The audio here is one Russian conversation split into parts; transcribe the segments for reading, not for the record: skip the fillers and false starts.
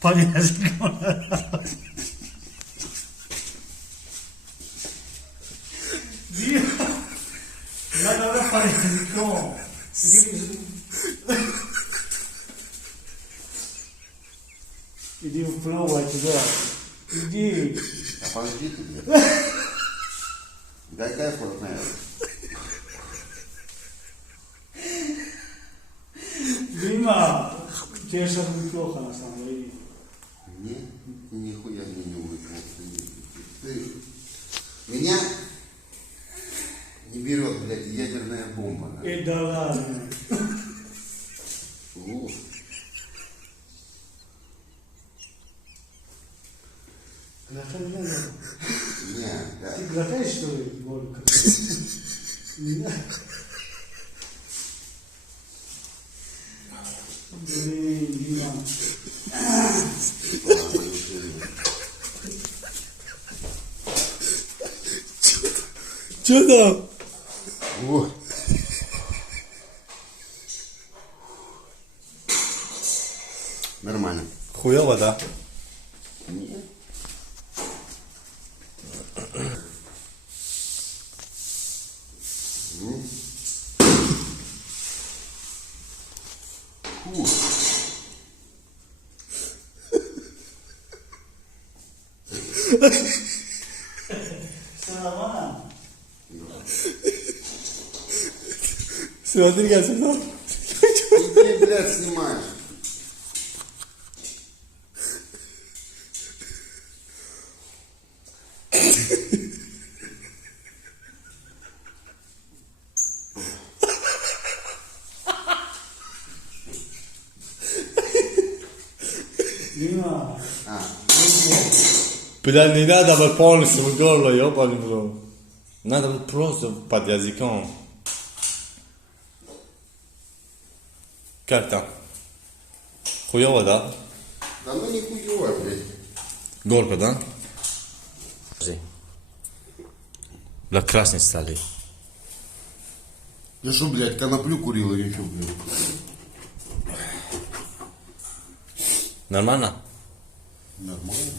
Parece Dio, ma non è parecido. Иди вплывай туда. Иди. А подожди ты, блядь. Дай кайф, наверное. Дима, тебе сейчас будет плохо на самом деле. Нет, нихуя мне не будет плохо. Ты меня не берет, блядь, ядерная бомба. Да? Да ладно. Ух. Глотай, надо. Нет, да. Ты глотаешь, что ли, горько? Блин, Дима. Че там? О. Нормально. Хуёво, да? Нет. Фу. Все нормально? Смотри, как сюда. Иди, блядь, снимаешь. Дима. А, Бля, не надо быть полностью в горло, ёбаный в рот. Надо быть просто под языком. Как там? Хуёво, да? да ну не хуёво, блядь. Горько, да? Бля, красные стали. Я что, блядь, коноплю курил или что, блядь? Нормально? Нормально.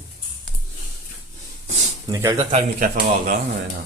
Никогда так не кайфовал, да, наверное?